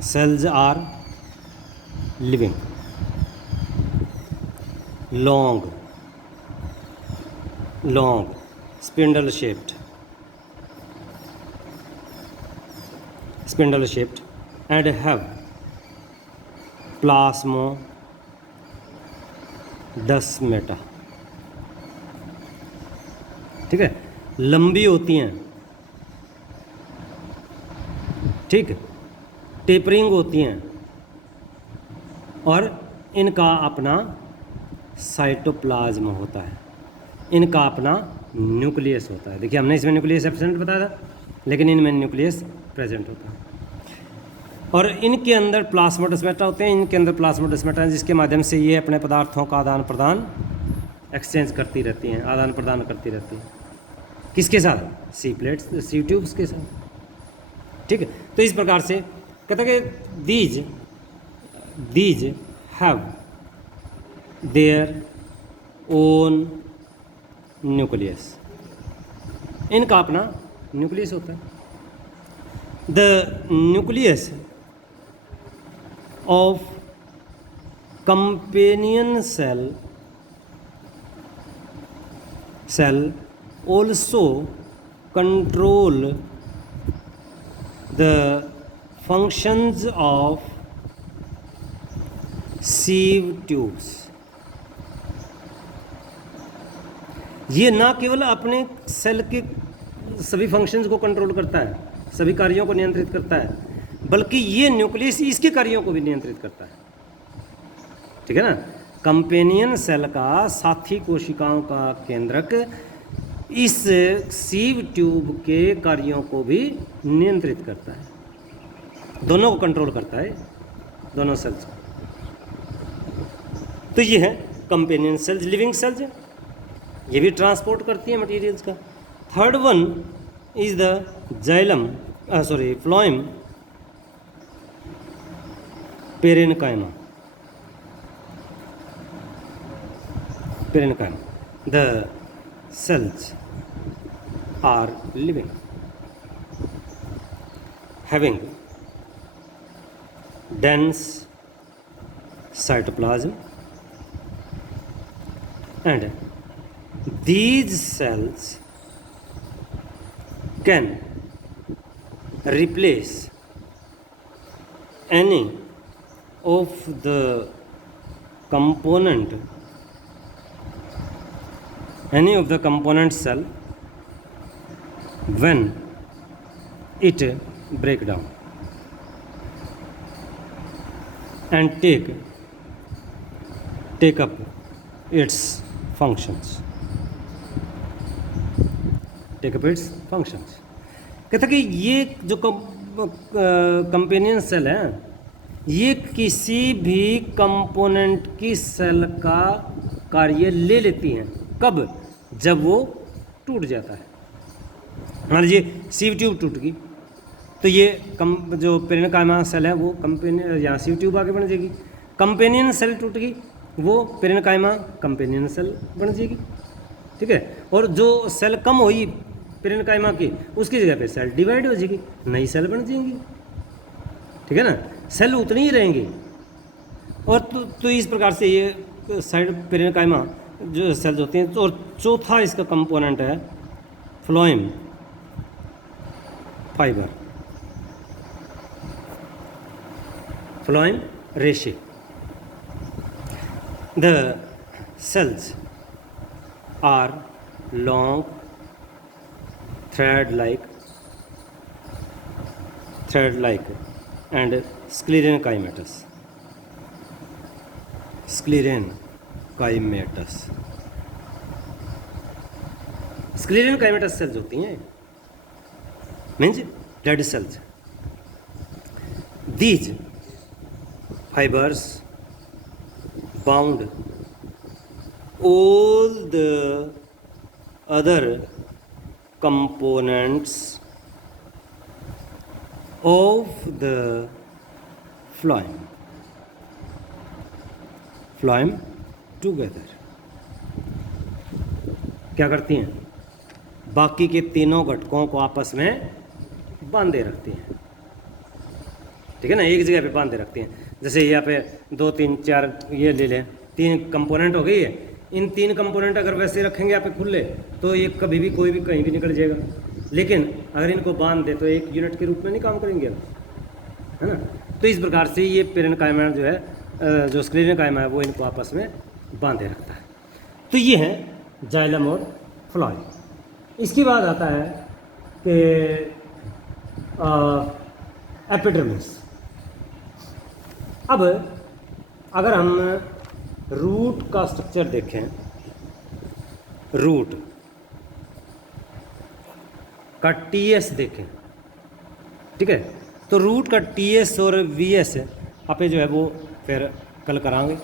cells are living, long, spindle shaped and have plasmodesmata। ठीक है, लंबी होती हैं, ठीक, टेपरिंग होती हैं, और इनका अपना साइटोप्लाज्म होता है, इनका अपना न्यूक्लियस होता है। देखिए हमने इसमें न्यूक्लियस एब्सेंट बताया था, लेकिन इनमें न्यूक्लियस प्रेजेंट होता है। और इनके अंदर प्लाज्मोडेस्माटा होते हैं, इनके अंदर प्लाज्मोडेस्माटा है, जिसके माध्यम से ये अपने पदार्थों का आदान प्रदान एक्सचेंज करती रहती हैं, आदान प्रदान करती रहती हैं। किसके साथ? सी प्लेट्स, सी ट्यूब्स के साथ। ठीक है, तो इस प्रकार से कहता है कि these have their own nucleus, इनका अपना न्यूक्लियस होता है। The nucleus of companion cell also control the functions of sieve tubes। ये ना केवल अपने सेल के सभी फंक्शंस को कंट्रोल करता है, सभी कार्यों को नियंत्रित करता है, बल्कि ये न्यूक्लियस इसके कार्यों को भी नियंत्रित करता है। ठीक है ना, कंपेनियन सेल का साथी कोशिकाओं का केंद्रक इस सीव ट्यूब के कार्यों को भी नियंत्रित करता है, दोनों को कंट्रोल करता है, दोनों सेल्स को। तो ये है कंपेनियन सेल्स, लिविंग सेल्स, ये भी ट्रांसपोर्ट करती है मटेरियल्स का। Third one is the phloem parenchyma. The cells are living, having dense cytoplasm, and these cells can replace any of the component cell when it break down and take up its functions। कहता कि ये जो companion cell है, ये किसी भी component की cell का कार्य ले लेती हैं। कब? जब वो टूट जाता है। मान लीजिए सीव ट्यूब टूट गई, तो ये जो पेरेन्काइमा सेल है वो यहाँ सीव ट्यूब आगे बन जाएगी। कंपेनियन सेल टूट गई, वो पेरेन्काइमा कंपेनियन सेल बन जाएगी। ठीक है, और जो सेल कम हुई पेरेन्काइमा की, उसकी जगह पे सेल डिवाइड हो जाएगी, नई सेल बन जाएंगी। ठीक है ना, सेल उतनी ही रहेंगी। और तो इस प्रकार से ये साइड पेरेन्काइमा जो सेल्स होती हैं। और चौथा इसका कंपोनेंट है फ्लोएम फाइबर, फ्लोएम रेशे। The cells are long thread like and sclerenchymatous cells होती हैं, means dead cells. These fibres bound all the other components of the phloem together। क्या करती हैं? बाकी के तीनों घटकों को आपस में बांधे रखती हैं। ठीक ठीक है ना, एक जगह पे बांधे रखते हैं। जैसे यहाँ पे 2 3 4 ये ले लें, 3 कंपोनेंट हो गई है। इन 3 कंपोनेंट अगर वैसे रखेंगे यहाँ पे खुले तो ये कभी भी कोई भी कहीं भी निकल जाएगा, लेकिन अगर इनको बांध दे तो एक यूनिट के रूप में नहीं काम करेंगे, है ना। तो इस प्रकार से ये पेरेन्काइमा जो है, जो स्क्लेरेन्काइमा है, वो इनको आपस में बांधे रखता है। तो ये है जाइलम और फ्लोएम। इसके बाद आता है कि एपिडर्मिस। अब अगर हम रूट का स्ट्रक्चर देखें, रूट का टीएस देखें, ठीक है, तो रूट का टीएस और वीएस आप जो है वो फिर कल कराएंगे।